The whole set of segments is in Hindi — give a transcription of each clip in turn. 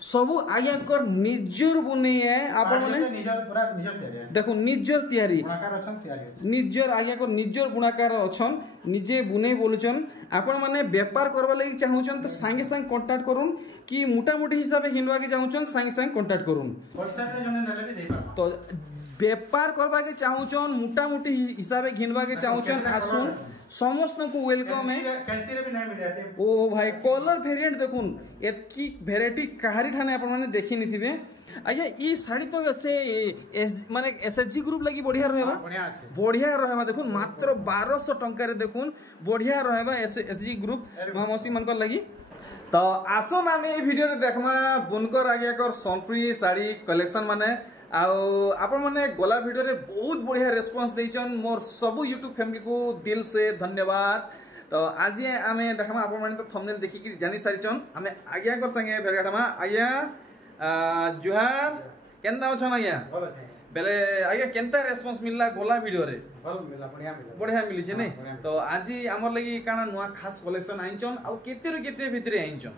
सबु आज्ञा कर निजर बुने आपण माने देखो निजर तैयारी निजर आज्ञा कर निजर बुणाकार अछन निजे बुने बोलुचन आपण माने व्यापार करबा लागि चाहुचन तो संगे संग कांटेक्ट करूम कि मोटा मोटी हिसाब से हिंडवा के चाहुचन संगे संग कांटेक्ट करूम तो व्यापार करबा के चाहुचन मोटा मोटी हिसाब से हिंडवा के चाहुचन आसुन समस्त को वेलकम है ओ भाई कलर वेरिएंट देखुन एतकी वेराइटी कहारी ठाने आपण माने देखि निथिबे आज्ञा ई साड़ी तो से माने एसएचजी ग्रुप लगी बढ़िया रहबा देखुन मात्र 1200 टंका रे देखुन बढ़िया रहबा एसएचजी ग्रुप मौसी मनकर लगी तो आसो ना ए वीडियो रे देखमा बुनकर आज्ञा कर सोनपुरी साड़ी कलेक्शन माने आपण मैंने गला वीडियो रे बहुत बढ़िया रेस्पॉन्स देचन मोर सबु यूट्यूब फैमिली को दिल से धन्यवाद तो आज आमे देखमा आपण मैंने तो थंबनेल देखि कि जानि सारिचन आमे आज्ञा कर संगे भेटामा आज्ञा जुहार केनता अछन आज्ञा बेले आज्ञा केनता रेस्पॉन्स मिलला गला वीडियो रे बढ़िया मिली छे नै तो आज हमर लागि काना नुवा खास कलेक्शन आइचन आ केते रे केते भितरे आइचन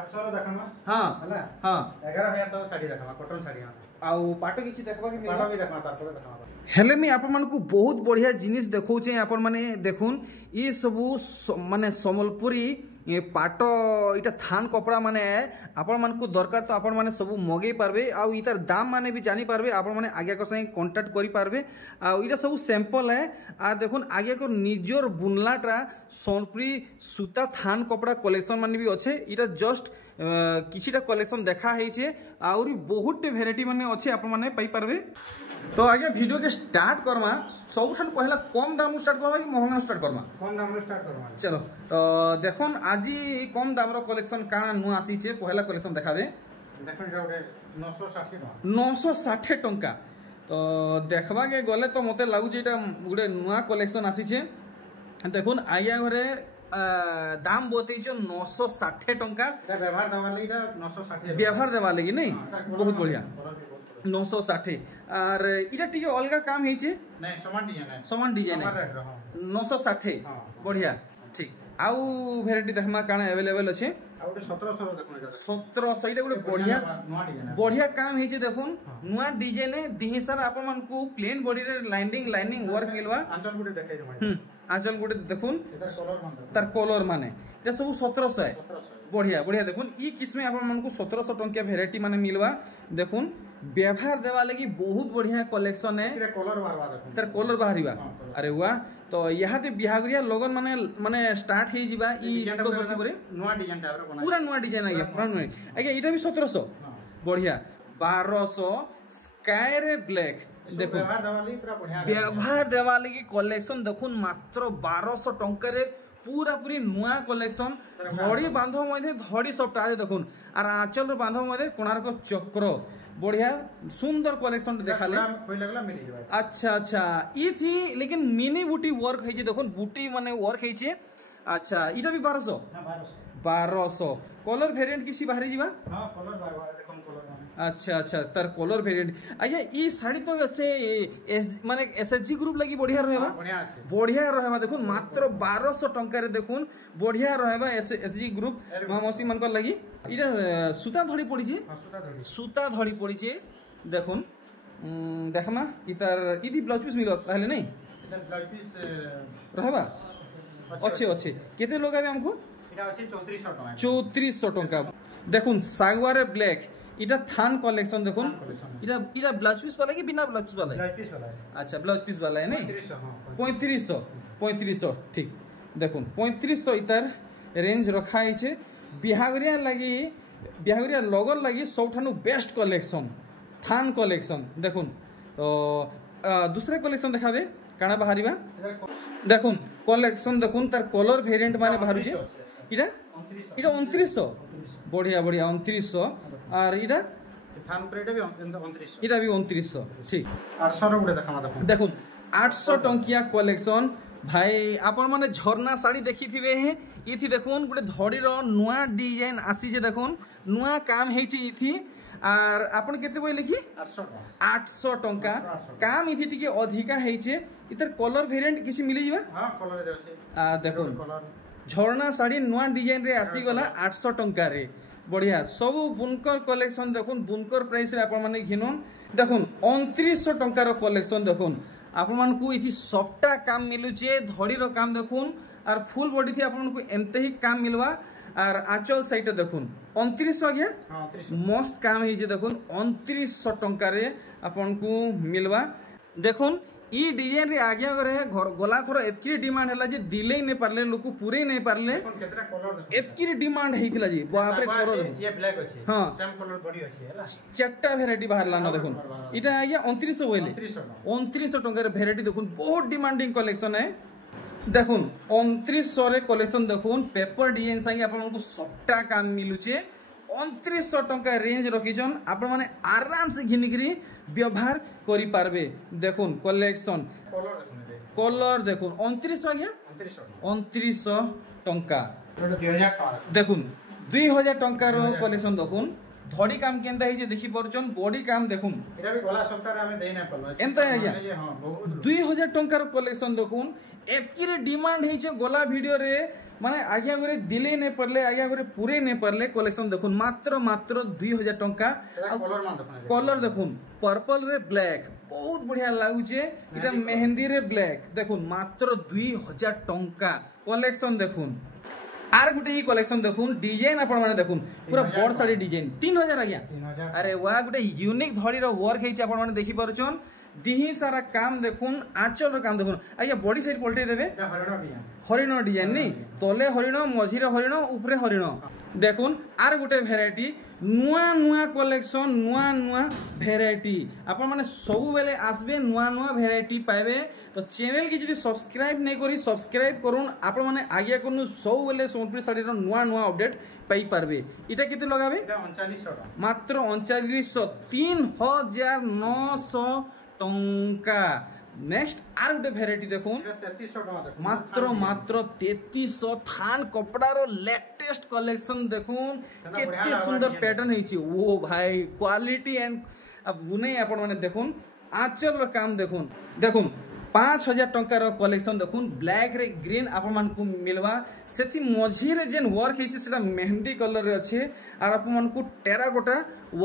800 देखमा हां हला हां 11000 तो साड़ी देखमा कॉटन साड़ी आउ पाटो किछि देखबा के पाटो भी देखमा तार पर देखमा हेले मी आपण मानकु बहुत बढ़िया जिनिस देखौचे आपण माने देखुन ई सबु माने समलपुरी पाटो इटा थान कपड़ा माने आपण मानकु दरकार तो आपण माने सबु मगे पारबे आ इतार दाम माने भी जानी पारबे आपण माने आगे को संग कांटेक्ट करि पारबे आ इटा सबु सैंपल है आ देखुन आगे को निजर बुनलाटा सोनपुरी सूता थान कपड़ा कलेक्शन माने भी अच्छे इटा जस्ट किछिटा कलेक्शन देखा हेचे आउरी बहुत वेराइटी माने अच्छे आपण माने पाई पारबे तो आगे वीडियो के स्टार्ट करमा सबठान पहला कम दाम स्टार्ट करबा कि महंगा स्टार्ट करमा कम दाम स्टार्ट करमा चलो तो देखोन आज कम दाम रो कलेक्शन काना नु आसी छे पहला कलेक्शन देखाबे देखन जा ओटे 960 टंका तो देखबा के गले तो मते लागु छे एटा गुडे नुवा कलेक्शन आसी छे देखुन आया घरे दाम बोते जो 960 टंका व्यवहार देवा लागि 960 व्यवहार देवा लागि नहीं बहुत बढ़िया 960 और इटा टिके अलगा काम हेचे नहीं समान डिजाइन है 960 बढ़िया ठीक आउ वेराइटी देखमा काना अवेलेबल अछि आ ओटे 1700 रो देखो 1700 इटा गुडे बढ़िया काम हेचे देखुन नुवा डिजाइन है दिहिसार आपन मन को प्लेन बॉडी रे लाइनिंग वर्क मिलवा आंचल गुडे देखाइ दे आंचल गुडे देखुन तार कलर माने इटा सब 1700 है बढ़िया देखुन ई किस्मे आपन मन को 1700 टंका वेराइटी माने मिलवा देखुन व्यवहार देवा लगी बहुत बढ़िया कलेक्शन है तार कलर बाहरिबा अरे वाह तो यहाँ ते बिहागरिया लोगन माने माने स्टार्ट हे जिबा ई शीतल षष्ठी परे नुवा डिजाइन टाइप रो पूरा नुवा डिजाइन आ गया पूरा नुवा आगे इटा भी 1700 बढ़िया 1200 स्काई रे ब्लैक देखो व्यवहार देवा लगी कलेक्शन देखुन मात्र 1200 टंका रे पूरा पूरी नुआ कलेक्शन धड़ी बांधव मध्ये धड़ी सब टाजे देखुन और आंचल रो बांधव मध्ये कोणार्क चक्र बढ़िया सुंदर कलेक्शन देखाले अच्छा ई थी लेकिन मिनी बूटी वर्क है देखुन बूटी माने वर्क है अच्छा इटा भी 1200 कलर वेरिएंट किसी बाहरी जीवा हां कलर बार देखम कलर अच्छा तार कलर वेरिएंट आज्ञा ई साड़ी तो से माने एसएचजी ग्रुप लगी बढ़िया रहबा देखुन मात्र 1200 टंका रे देखुन बढ़िया रहबा एसएचजी ग्रुप मौसी मनकर लगी इटा सूता धड़ी पड़ी छे सूता धड़ी पड़ी छे देखुन देखमा इतार इदी ब्लाउज पीस मिलो ताले नहीं इधर ब्लाउज पीस रहबा अच्छे केते लोग आबे हमको इटा अछि 3400 टंका देखुन सागवारे ब्लैक इटा थान कलेक्शन देखुन इटा ब्लाउज पीस वाला कि बिना ब्लाउज पीस वाला ब्लाउज पीस वाला अच्छा ब्लाउज पीस वाला है नहीं 3500 ठीक देखुन 3500 इतार रेंज रखा है बिहागरिया लगन लगी सबठानु बेस्ट कलेक्शन थान कलेक्शन देखुन तो दूसरे कलेक्शन देखाबे काना बाहरिबा देखुन कलेक्शन देखुन तार कलर वेरिएंट माने बाहरु छे इटा 2900 बढ़िया 2900 और इटा थान ऊपर इटा भी 2900 इटा भी 2900 ठीक 800 रो गुडे देखामा देखुन 800 टंकिया कलेक्शन भाई आपण माने झरना साड़ी देखी थिबे हैं इथि देखुन गुडे धड़ी रो नुआ डिजाइन आसी जे देखुन नुआ काम हेची इथि आर आपण केते बोले लिखी 800 टंका काम इथि टिके अधिका हेचे इतर कलर वेरिएंट किसी मिली जिबा हां कलर दे छै देखुन झरना साड़ी नुआ डिजाइन रे आसी गला 800 टंका रे बढ़िया सब बुनकर कलेक्शन देखुन बुनकर प्राइस रे आपण माने घिनुन देखुन 2900 टंकार कलेक्शन देखुन आपण मान को इथि सबटा काम मिलुचे धड़ी रो काम देखुन और फुल बॉडी थी आपण को एंते ही काम मिलवा और आंचल साइड देखुन 2900 आज्ञा मस्त काम है देखुन 2900 टंकार आपण को मिलवा देखुन ई डिजाइन रे आगे रे गला थोर एतकी डिमांड हला जे दिले नै पारले लोक पूरे नै पारले केतरा कलर एतकी डिमांड हेतिला जी बाप रे करो ये ब्लैक अछि हां सेम कलर बॉडी अछि हला चारटा वैरायटी बाहरला न देखुन इटा आज्ञा 2900 होइले 2900 टंका रे वैरायटी देखुन बहुत डिमांडिंग कलेक्शन है देखुन 2900 रे कलेक्शन देखुन पेपर डिजाइन संगे आपन को सबटा काम मिलुचे 2900 टंका रेंज रखिछन आपन माने आराम से घिनिकरी व्यवहार करि पारबे देखुन कलेक्शन कलर देखुन 2900 आज्ञा 2900 टंका देखुन 2000 टंका रो कलेक्शन देखुन धड़ी काम केनता है जे देखि परचन बॉडी काम देखुन एटा भी गला सप्ताह रे हमें देई नै पड़लो एंता है आज्ञा हां बहुत 2000 टंका रो कलेक्शन देखुन एतकी रे डिमांड है जे गला वीडियो रे माने आज्ञा करे दिले नै परले आज्ञा करे पूरे नै परले कलेक्शन देखुन मात्र 2000 टंका कलर देखुन पर्पल रे ब्लैक बहुत बढ़िया लागुचे इटा मेहंदी रे ब्लैक देखुन मात्र 2000 टंका कलेक्शन देखुन आर गुटे ही कलेक्शन देखुन डिजाइन आपण माने देखुन पूरा बड़ साड़ी डिजाइन 3000 आज्ञा अरे वाह गुटे यूनिक धड़ी रो वर्क हेछि आपण माने देखि परछन दिही सारा काम देखुन आंचल रो काम देखुन आज्ञा बॉडी साइड पलटे देबे हरिण डिजाइन नहीं तले हरिण मझिरे हरिण ऊपरे हरिण देखुन आर गुटे भेराइटी नुआ नुआ कलेक्शन नुआ नुआ भेराइटी आपण माने सब बेले आसबे नुआ नुआ भेराइटी पाइबे तो चैनल की जदी सब्सक्राइब नहीं करी सब्सक्राइब करूँ आपण माने आगे करनु सब बेले सोनपुरी साड़ी रो नुआ नुआ अपडेट पाई पारबे इटा केते लगाबे मात्र 3900 3900 टंका नेक्स्ट आर गुटे भेराइटी देखुन मात्र 3300 थान कपड़ा रो लेटेस्ट कलेक्शन देखुन केते सुंदर पैटर्न हेछि ओ भाई क्वालिटी एंड अब गुने आपण माने देखुन आंचल रो काम देखुन देखुन 5000 टंका रो कलेक्शन देखुन ब्लैक रे ग्रीन आपण मान को मिलवा सेथि मझी रे जेन वर्क हेछि सेटा मेहंदी कलर रे अछि आर आपण मान को टेराकोटा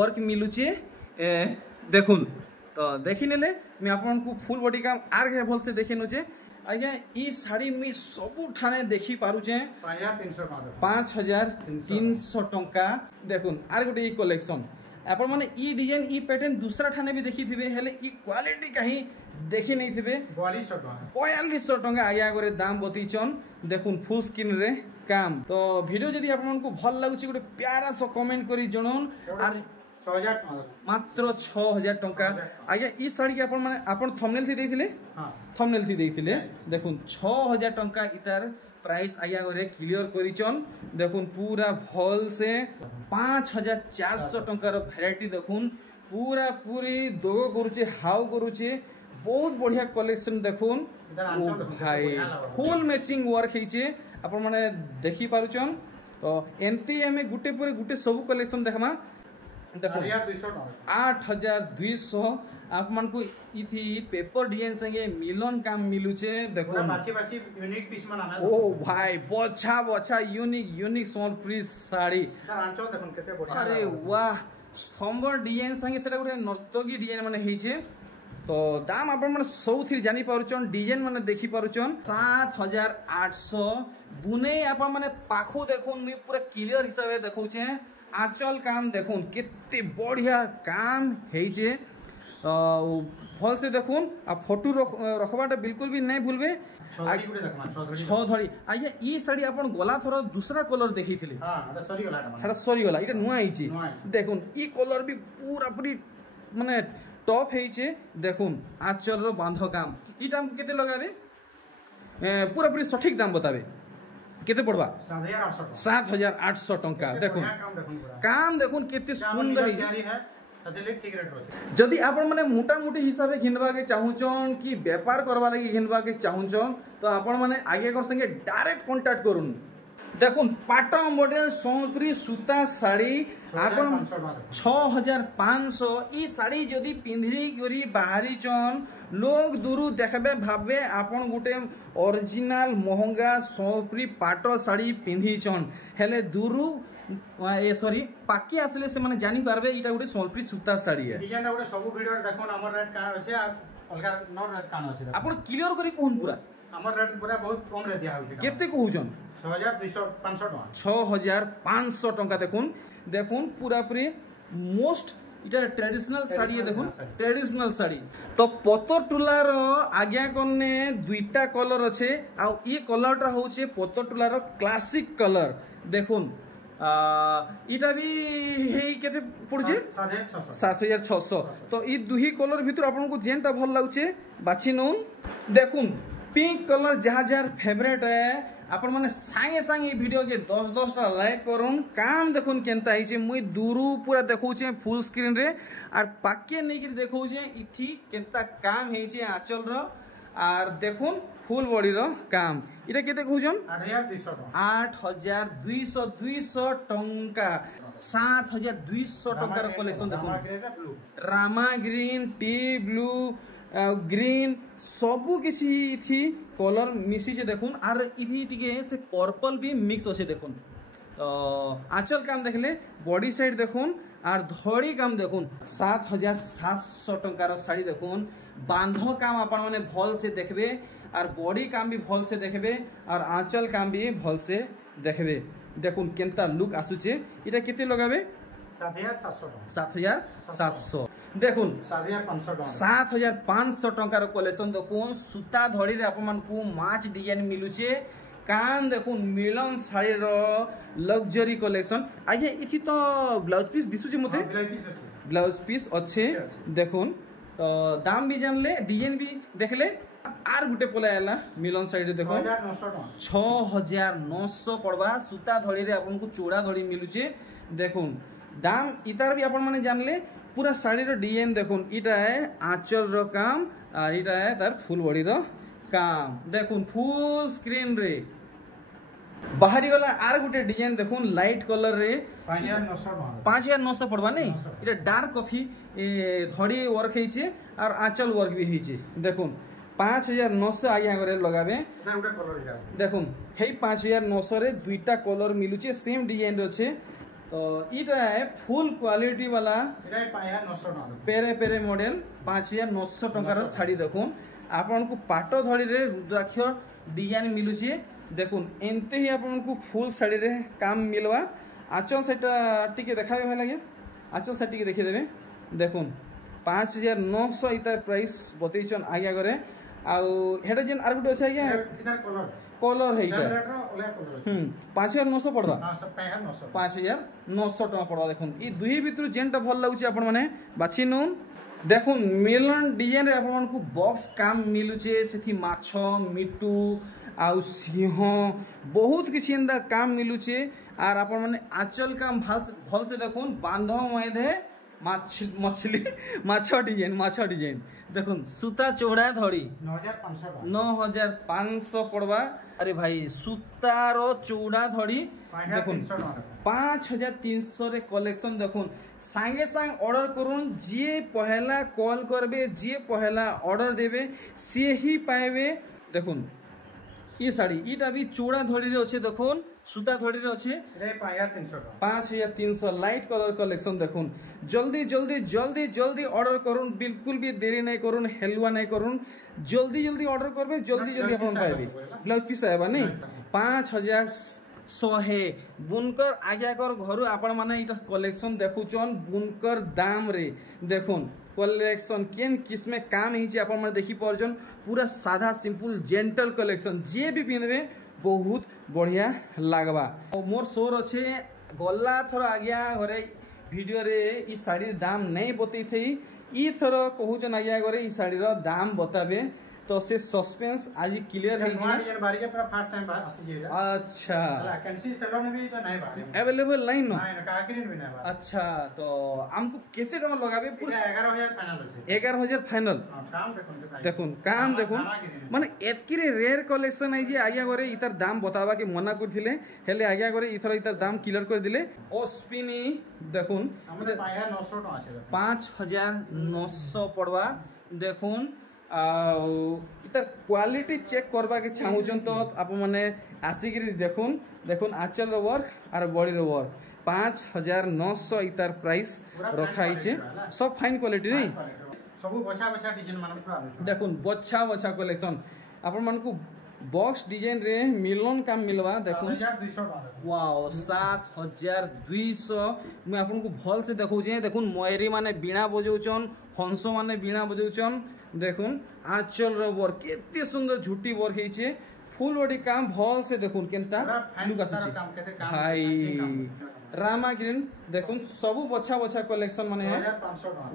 वर्क मिलुचे देखुन तो देखि नेले मैं आपन को फुल बॉडी काम आर के भल से देखि नचे आज्ञा ई साड़ी में सब ठाने देखि पारु छे 5300 टंका देखुन आर गोटे ई कलेक्शन आपण माने ई डिजाइन ई पैटर्न दूसरा ठाने भी देखि थिबे हेले ई क्वालिटी कहीं देखि नहीं थिबे 4200 टंका आज्ञा करे दाम बतीचन देखुन फुल स्क्रीन रे काम तो वीडियो जदी आपन को भल लागुची गोटे प्यारा सो कमेंट करी जणन आर मात्र 6000 टंका आज्ञा ई साड़ी के आपण माने आपण थंबनेल थी देथिले हां थंबनेल थी देथिले देखुन 6000 टंका इतार प्राइस आज्ञा करे क्लियर करिचन देखुन पूरा भल से 5400 टंका रो वैरायटी देखुन पूरा पूरी दोगो करूचे हाउ करूचे बहुत बढ़िया कलेक्शन देखुन ओ भाई फुल मैचिंग वर्क हेचे आपण माने देखि पारुचन तो एनती हमें गुटे पर गुटे सब कलेक्शन देखमा देखो 8200 आप मन को इथि पेपर डिजाइन संगे मिलन काम मिलुचे देखो बाछी बाछी यूनिक पीस मन आना ओ भाई बछा बछा यूनिक सोनपुरी साड़ी आंचल देखन केते बढ़िया अरे वाह स्तंभर डिजाइन संगे सेटा गुटे नर्तकी डिजाइन माने हेचे तो दाम आपण मन सौथि जानि पारुचन डिजाइन माने देखि पारुचन 7800 बुने आपण माने पाखो देखोन मी पूरा क्लियर हिसाबे देखौचे आंचल काम देखुन कितने बढ़िया काम हेचे भल से देखुन आ फोटो रखबाटा बिल्कुल भी नहीं भूलबे छ धड़ी आज्ञा ई साड़ी आपण गला थोर दूसरा कलर देखिथिले हां एटा सरी गला इटा नुआ हेची देखुन ई कलर भी पूरा पूरी माने टॉप हेचे देखुन आंचल रो बांध काम इटा हम केते लगाबे पूरा पूरी सटीक दाम बताबे केते पड़वा 7800 टंका देखुन काम देखुन केते सुंदर है जदि आपण माने मोटा मोटी हिसाब से घिनबा के चाहूचन कि व्यापार करबा लागि घिनबा के चाहूचन तो आपण माने आगे कर संगे डायरेक्ट कांटेक्ट करून देखुन पाटा मॉडल सोनपुरी सूता साड़ी आपण 6500 ई साड़ी जदि पिंधरी करी बाहरी चन लोग दूर देखबे भाबे आपण गुटे ओरिजिनल महंगा सोनपुरी पाटो साड़ी पिंधी चन हेले दूर ए सॉरी पाके आसले से माने जानि पारबे इटा गुटे सोलप्री सूता साड़ी है डिजाइन गुटे सब वीडियो देखोन हमर रेट का अछि आ अलगा नॉन रेट कान अछि आपण क्लियर करी कोन पूरा हमर रेट पूरा बहुत कम रे दिया होछि केते कहउजन 6200 500 टका 6500 टका देखुन देखुन पूरा पूरी मोस्ट इटा ट्रेडिशनल साड़ी है देखुन ट्रेडिशनल साड़ी तो पतर टुलार आज्ञा कने दुईटा कलर अच्छे आ ये कलरटा होचे पतर टुलार क्लासिक कलर देखुन इटा भी हे केते पड़जे 7600 तो ई दुही कलर भीतर आपन को जेनटा भल लागुचे बाछि नउन देखुन पिंक कलर जहाँ जहाँ फेवरेट है आपण माने सांगे सांगे वीडियो के 10 टा लाइक करूँ काम देखुन केनता है मुई दूरू पूरा देखौछे फुल स्क्रीन रे आर पाके नहीं कर देखौछे इथी केनता काम है आंचल रो आर देखुन फुल बॉडी रो काम इटा केते कहउजन 8200 200 टंका 7200 टंका रो कलेक्शन देखुन Rama green tea blue green सबु किसी थी कलर मिसी जे देखुन आर इथि टिके से पर्पल भी मिक्स अच्छे देखुन आंचल काम देखले बॉडी साइड देखुन आर धड़ी काम देखुन 7700 टंकार साड़ी देखुन बांध काम आपण माने भल से देखबे आर बॉडी काम भी भल से देखबे और आंचल काम भी भल से देखबे देखुन केनता लुक आसुचे इटा केते लगाबे 7700 देखुन 7500 टंकार कलेक्शन देखुन सूता धड़ी रे अपन को माच डिजाइन मिलुचे काम देखुन मिलन साड़ी रो लग्जरी कलेक्शन आगे इथि तो ब्लाउज पीस दिसुचे मते ब्लाउज पीस अच्छे देखुन दाम भी जानले डिजाइन भी देखले आर गुटे पला आला मिलन साइड देखो 6900 पड़वा सूता धड़ी रे अपन को चूड़ा धड़ी मिलुचे देखुन दाम इतार भी अपन माने जानले पूरा साड़ी रो डिजाइन देखुन इटा है आंचल रो काम और इटा है तार फुल बॉडी रो काम देखुन फुल स्क्रीन रे बाहरी गला आर गुटे डिजाइन देखुन लाइट कलर रे 5900 पड़वा नहीं इटा डार्क कॉफी धड़ी वर्क हेचे और आंचल वर्क भी हेचे देखुन 5900 आगे आगे लगाबे देखुन हे 5900 रे दुईटा कलर मिलुचे सेम डिजाइन रे छे तो इटा है फुल क्वालिटी वाला पेरे पेरे मॉडल 5900 टंकार साड़ी देखुन आपन को पाटो धड़ी रे रुद्राक्ष डिजाइन मिलुचे देखुन एनते ही आपन को फुल साड़ी रे काम मिलवा आंचल सेटा टिके देखाबे भल लागे आंचल सेट टिके देखि देबे देखुन 5900 इतार प्राइस बतैछन आगे आगे आउ हेडा जेन आर गुटे अछि आगे इधर कलर है इटा 5900 पड़वा 5900 टका पड़वा देखुन ई दुही भितर जेनटा भल लागुचे आपण माने बाछि नउन देखुन मिलन डिजाइन रे आपण को बॉक्स काम मिलुचे सेथि माछ मिटू आउ सिंह बहुत किछि एंदा काम मिलुचे आर आपण माने आंचल काम भल से देखुन बांध महेदे मछली माछ डिजाइन देखुन सूता चौड़ा धड़ी 9500 पड़वा अरे भाई सूतार चौड़ा धड़ी देखुन 5300 रे कलेक्शन देखुन सांगे सांग ऑर्डर करूँ जे पहला कॉल करबे जे पहला ऑर्डर देबे से ही पाएबे देखुन ये साड़ी इटा भी चौड़ा धड़ी रे अच्छे देखुन सूता धड़ी रे अच्छे 5300 लाइट कलर कलेक्शन देखुन जल्दी जल्दी जल्दी जल्दी ऑर्डर करूँ बिल्कुल भी देरी नहीं करूँ हेलुआ नहीं करूँ जल्दी जल्दी ऑर्डर करबे जल्दी जल्दी अपन पाएबे ब्लाउज पीस आएबा नहीं 5100 बुनकर आज्ञा कर घर आपण माने इटा कलेक्शन देखुचन बुनकर दाम रे देखुन कलेक्शन केन किस्मे काम हिचे आपण माने देखि परजन पूरा सादा सिंपल जेंटल कलेक्शन जे भी पिनबे बहुत बढ़िया लागबा मोर शोर अच्छे गला थर आज्ञा घरे वीडियो रे ई साड़ी दाम नहीं बतई थी ई थर कहूचन आज्ञा घरे ई साड़ी रो दाम बताबे तो से सस्पेंस आज क्लियर है अच्छा अवेलेबल नहीं ना अच्छा तो हमको केते टका लगाबे पूरा 11000 फाइनल देखुन काम देखुन माने एतकिरे रेयर कलेक्शन है जे आज्ञा करे इतर दाम बतावा के मना करथिले हेले आज्ञा करे इथर इतर दाम क्लियर कर दिले ओस्पिनी देखुन 5900 पड़वा देखुन इतर क्वालिटी चेक करबा के चाहूचन तो आप माने आसिक देखुन देखुन आंचल रो वर्क और बॉडी रो वर्क 5900 इतार प्राइस रखा है सब फाइन क्वालिटी नहीं सब बछा बछा डिजाइन मान देखुन बछा बछा कलेक्शन आपण मन को बॉक्स डिजाइन रे मिलन काम मिलवा देखो 7200 वाओ 7200 मैं आपन को भल से देखौ जे देखुन मयरी माने बीणा बजाउछन हंस माने बीणा बजाउछन देखुन आंचल रो वर्क केते सुंदर झुटी वर्क हेचे फुल बॉडी काम भल से देखुन केनता लुक आसुची भाई रामा ग्रीन देखुन सब बछा बछा कलेक्शन माने है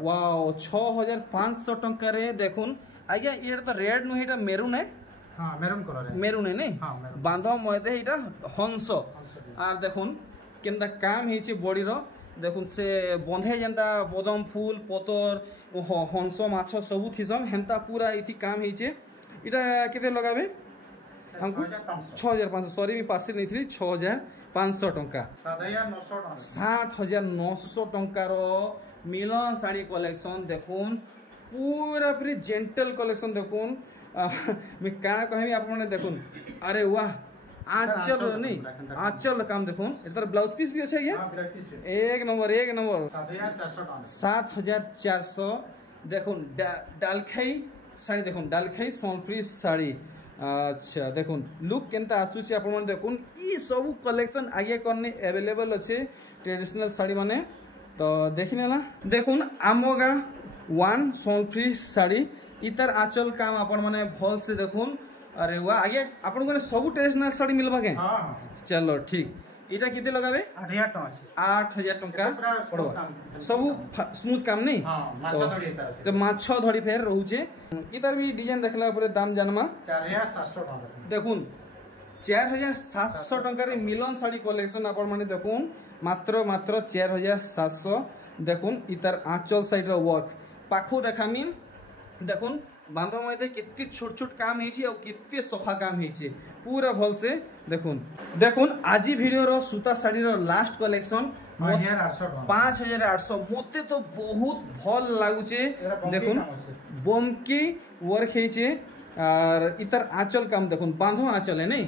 वाओ 6500 टंका रे देखुन आज्ञा ये तो रेड नु एटा मेरून है हां मेरून कलर है मेरून है नहीं हां बांधो मयदे एटा हंस आर देखुन केनता काम हेचे बॉडी रो देखुन से बंधे जेंता बदम फूल पतर हंस माछ सब थिसन हेंता पूरा इथि काम हेचे एटा केते लगाबे हमको 6500 सॉरी मी पासे नहीं थी 6500 टंका 7900 टंका रो मिलन साड़ी कलेक्शन देखुन पूरा पूरी जेंटल कलेक्शन देखुन मैं क्या कहबी आपन देखुन अरे वाह आंचल नहीं आंचल काम देखुन इधर ब्लाउज पीस भी अच्छे क्या एक नंबर 7400 देखुन डालखाई साड़ी देखुन डालखाई सोनप्री साड़ी अच्छा देखुन लुक केनता आसुची आपण मन देखुन ई सब कलेक्शन आगे करने अवेलेबल अच्छे ट्रेडिशनल साड़ी माने तो देखिने ना देखुन आमोगा वन सोनफ्री साड़ी इतार आंचल काम आपण माने भल से देखुन अरे वाह आगे आपण को सब ट्रेडिशनल साड़ी मिलबा के हां चलो ठीक इटा किते लगाबे 8000 टंका पड़वा सब स्मूथ काम नहीं तो माछो धड़ी फेर रहउचे इधर भी डिजाइन देखला ऊपर दाम जानमा 4700 टंका देखुन 4700 टंका रे मिलन साड़ी कलेक्शन आपण माने देखुन मात्र 4700 देखुन इतार आंचल साइड रो वर्क पाखो देखामी देखुन बांधो मयदे कितनी छोट छोट काम हेची और कितने सफा काम हेची पूरा भल से देखुन आज वीडियो रो सूता साड़ी रो लास्ट कलेक्शन 5800 मोते तो बहुत भल लागुचे देखुन बमकी वर्क हेचे और इतर आंचल काम देखुन बांधो आंचल है नहीं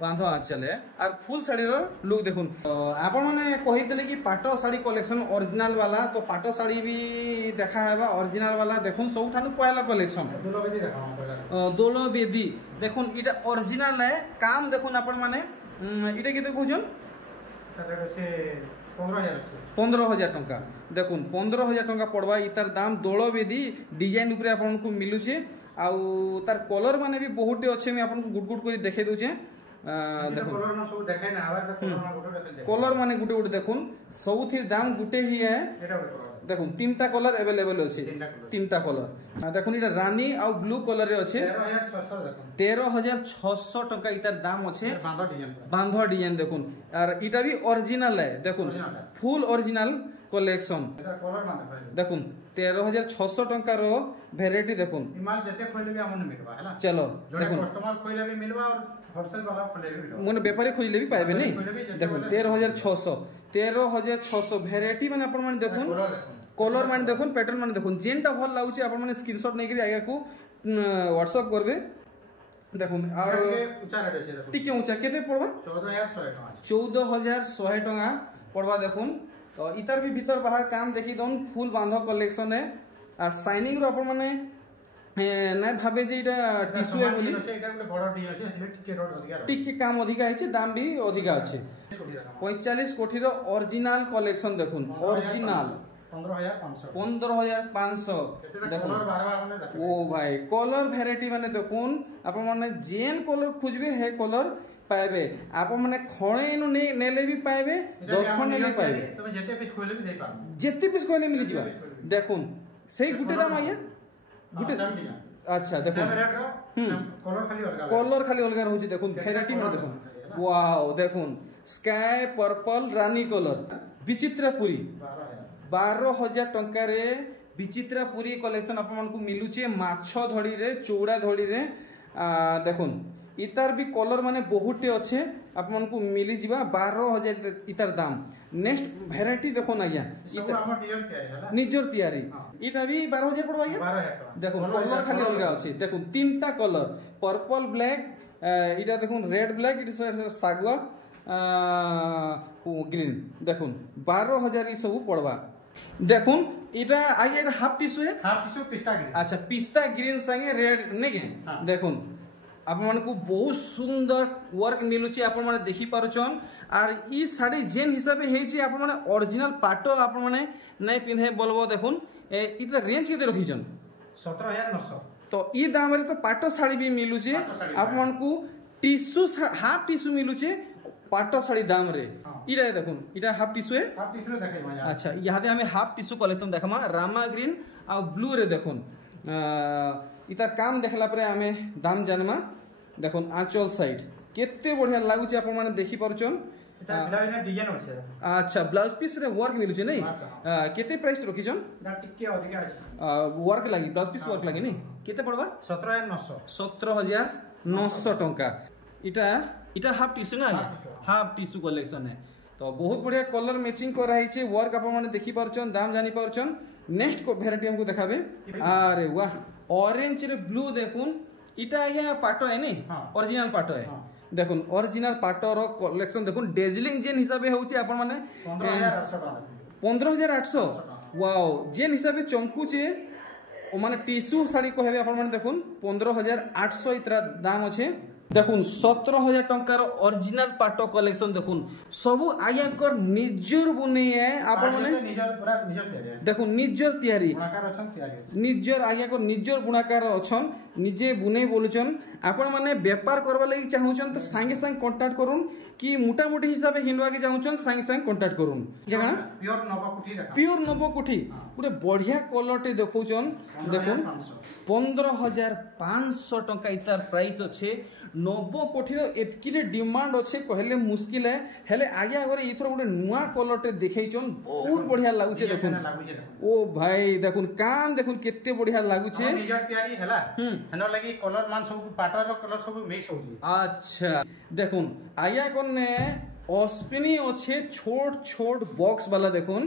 बांधो आंचल है और फुल साड़ी रो लुक देखुन आपण माने कहितले कि पाटो साड़ी कलेक्शन ओरिजिनल वाला तो पाटो साड़ी भी देखा हेबा ओरिजिनल वाला देखुन सब ठानु पहला कलेक्शन दोलो बेदी देखुन इटा ओरिजिनल है काम देखुन आपण माने इटा केते कहजन 15000 टंका देखुन 15000 टंका पड़वा इतार दाम दोलो बेदी डिजाइन ऊपर आपण को मिलुचे आउ तार कलर माने भी बहुत अच्छे मैं आपण को गुड गुड करी देखे दूचे कलर माने गुटे गुटे देखुन सब थी दाम गुटे ही है देखुन तीनटा कलर अवेलेबल अछि तीनटा कलर देखुन इटा रानी आ ब्लू कलर रे अछि 13600 टंका इतार दाम अछि बांधो डिजाइन देखुन और इटा भी ओरिजिनल है देखुन फुल ओरिजिनल कलेक्शन देखुन 13600 टंका रो वैरायटी देखुन इमाल जते खोइले भी हमन मिलबा हैला चलो देखुन कस्टमर खोइले भी मिलबा और होलसेल वाला खोइले भी मिलबा माने व्यापारी खोइले भी पाएबे नहीं देखुन 13600 वैरायटी माने अपन माने देखुन कलर माने देखुन पैटर्न माने देखुन जेनटा भल लागुची अपन माने स्क्रीनशॉट नै करी आगे को व्हाट्सएप करबे देखुन और ऊंचा रेट अछि देखुन टिके ऊंचा केते पड़बा 14100 टका पड़बा देखुन तो इतर भी भीतर बाहर काम देखी दन फुल बांधो कलेक्शन है और शाइनिंग रो अपन माने नै भाबे जे इटा टिश्यू है बोली एटा बड़ डी अछि टिके रोड अधिका टिके काम अधिका है दाम भी अधिका अछि 45 कोठी रो ओरिजिनल कलेक्शन देखुन ओरिजिनल 15500 देखुन ओ भाई कलर वैरायटी माने देखुन अपन माने जेन कलर खोजबे है कलर पाएबे आप माने खणे इनु नेले भी पाएबे 10 खण नेले पाएबे तमे जते पीस खोले भी दे पाबो जते पीस खोले मिल जिबा देखुन सही गुटे दाम आया गुटे अच्छा देखुन कलर खाली अलगा रहउची देखुन वैरायटी में देखुन वाओ देखुन स्काई पर्पल रानी कलर विचित्रपुरी 12000 टंका रे विचित्रपुरी कलेक्शन आपन को मिलुचे माछो धड़ी रे चौड़ा धड़ी रे देखुन इतार भी कलर माने बहुते अच्छे आपन को मिली जिबा 12000 इतार दाम नेक्स्ट वैरायटी देखो ना या निजर तैयारी इटा भी 12000 पड़वा या देखो कलर खाली अलगा अछि देखो तीनटा कलर पर्पल ब्लैक इटा देखो रेड ब्लैक इट सागवा ग्रीन देखुन 12,000 ई सब पड़वा देखुन इटा आगे इटा हाफ टिश्यू है पिस्ता ग्रीन अच्छा पिस्ता ग्रीन संगे रेड नहीं के देखुन आप मन को बहुत सुंदर वर्क मिलुची आप मन देखि पारुछन आर ई साड़ी जेन हिसाब हे छी आप मन ओरिजिनल पाटो आप मन नै पिन्हे बोलबो देखुन ई तो रेंज केते रखिछन 17,900 तो ई दाम रे तो पाटो साड़ी भी मिलुची आप मन को टिश्यू हाफ टिश्यू मिलुची पाटो साड़ी दाम रे इरा देखुन इटा हाफ टिश्यू है देखाइ मजा अच्छा यहां हमें हाफ टिश्यू कलेक्शन देखमा रामा ग्रीन आ ब्लू रे देखुन इतार काम देखला परे हमें दाम जानमा देखुन आंचल साइड केते बढ़िया लागुची आप माने देखि परछन इता ब्लाउज ने डिजाइन होछे अच्छा ब्लाउज पीस रे वर्क मिलुची नै केते प्राइस रखिछन दा टिके अधिक अछि वर्क लागि ब्लाउज पीस वर्क लागि नै केते पड़बा 17,900 टंका इटा हाफ टिश्यू ना हाफ टिश्यू कलेक्शन है तो बहुत बढ़िया कलर मैचिंग कर रही है वर्क आप माने देखि पारछन दाम जानि पारछन नेक्स्ट को वेराइटी हमको देखाबे अरे वाह ऑरेंज रे ब्लू देखुन इटा आया पाटो है नहीं ओरिजिनल पाटो है देखुन ओरिजिनल पाटो रो कलेक्शन देखुन डेजलिंग जेन हिसाबे होउची आपन माने 15,800 वाओ जेन हिसाबे चमकू छे ओ माने टिश्यू साड़ी कहबे आपन माने देखुन 15,800 इतरा दाम अछि देखुन 17,000 टंकार ओरिजिनल पाटो कलेक्शन देखुन सबु आया कर निजर बुने है आपन माने देखुन निजर तयारी निजर आया कर निजर बुनाकार अछन निजे बुने बोलुचन आपन माने व्यापार करबा लागि चाहुचन तो संगे संग कांटेक्ट करूम कि मोटा मोटी हिसाबे हिंडवा के चाहुचन संगे संग कांटेक्ट करूम जगह प्योर नवकुठी पूरे बढ़िया कलर टे देखौचन देखुन 15,500 टंका इतार प्राइस अच्छे नवकोठी एतकी डिमांड अच्छे कहले मुश्किल है हेले आगे अगर इथर गोटे नुआ कलर टे देखैचन बहुत बढ़िया लागुचे देखुन ओ भाई देखुन काम देखुन केते बढ़िया लागुचे निजर तयारी हला हनो लागि कलर मान सब पाटर कलर सब मिक्स होची अच्छा देखुन आया कोने ऑस्पिनी अच्छे छोट छोट बॉक्स वाला देखुन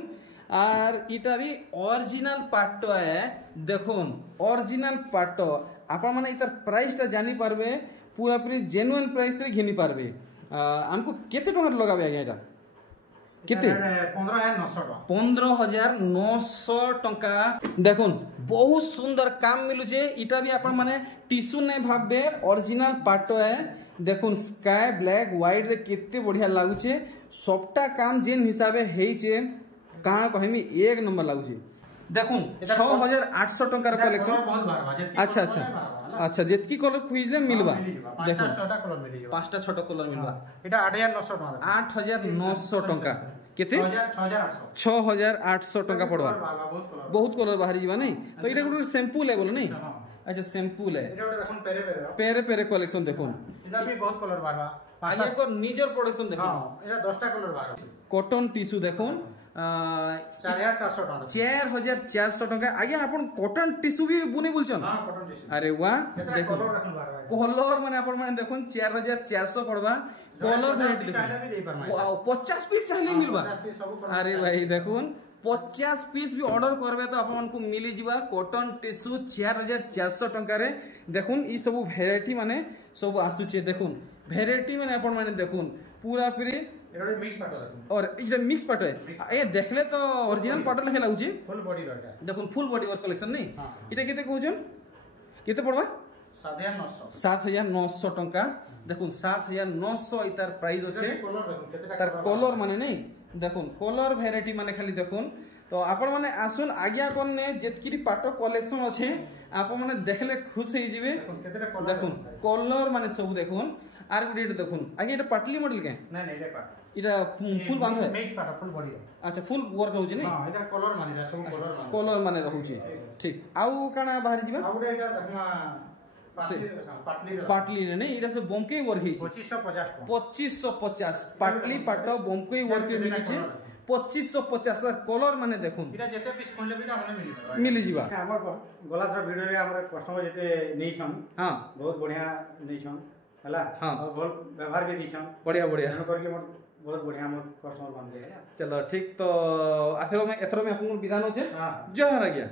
आर इटा भी ओरिजिनल पाटो है देखुन ओरिजिनल पाटो आपण माने इतर प्राइस ता जानि पारबे पूरा पूरी जेन्युइन प्राइस रे घिनी पारबे हमको केते टका लगाबे आगे एटा केते 15,900 टंका देखुन बहुत सुंदर काम मिलु जे इटा भी आपण माने टिश्यू नै भाबबे ओरिजिनल पाटो है देखुन स्काई ब्लैक व्हाइट रे केते बढ़िया लागु छे सबटा काम जेन हिसाबे हेई छे काण कहमी एक नंबर लागु छे देखुन 6,800 टंका कलेक्शन अच्छा अच्छा अच्छा जेतकी कलर खोजले मिलबा देखुन पांचटा छोटा कलर मिलबा एटा 8,900 टंका केते 6,800 टंका पड़वा बहुत कलर बाहरी जीवा नहीं तो इटा गुटे सैंपल है बोलो नहीं अच्छा सैंपल है एटा देखुन पेरे पेरे पेरे कलेक्शन देखुन इधर भी बहुत कलर बाहरवा आगे को निजर प्रोडक्शन देखुन हां एटा 10टा कलर बाहर कॉटन टिश्यू देखुन 4,400 टका 4,400 टका आगे आपण कॉटन टिश्यू भी बुने बोलछन हां कॉटन टिश्यू अरे वाह कलर देखुन बाहरवा कलर माने आपण माने देखुन 4,400 पड़वा कलर वेराइटी देखुन वाओ 50 पीस चाहले मिलबा अरे भाई देखुन 50 पीस भी ऑर्डर करबे तो आपन को मिली जीवा कॉटन टिश्यू 4,400 टंका रे देखुन ई सब वेराइटी माने सब आसुचे देखुन वेराइटी माने आपन माने देखुन पूरा पूरी एटा मिक्स पाटो देखुन और इटा मिक्स पाटो है ए देखले तो ओरिजिनल पाटो लेखे लागुची फुल बॉडी रहता देखुन फुल बॉडी वर्क कलेक्शन नहीं इटा केते कहउछन केते पड़वा 7,900 टंका देखुन 7,900 इतार प्राइस अच्छे तार कलर माने नहीं देखुन कलर वेराइटी माने खाली देखुन तो आपण माने आसुन आज्ञा कोने जेतकी पाटो कलेक्शन अच्छे आप माने देखले खुश हो जिवे देखुन कलर माने सब देखुन आर गुटे देखुन आगे एटा पाटली मॉडल के नहीं नहीं एटा पाट इटा फुल बांध है मिक्स पाटो फुल बॉडी अच्छा फुल वर्क होउची नहीं हां एटा कलर माने सब कलर माने रहउची ठीक आउ काना बाहर जिबा आउ एटा देखमा पाटली रे नहीं इटा से बमके वर्क है 2550 पाटली पाटो बमके वर्क रे नीचे 2550 कलर माने देखुन इटा जेते पीस खोले बिना माने मिली जीवा हमर गलाथर वीडियो रे हमर कस्टमर जेते नै छन हां बहुत बढ़िया नै छन हला और बहुत व्यवहार भी दी छन बढ़िया बढ़िया करके मोर बहुत बढ़िया हमर कस्टमर बन गए चलो ठीक तो आखिर में एथरो में अपन विधान होचे हां जय हर गया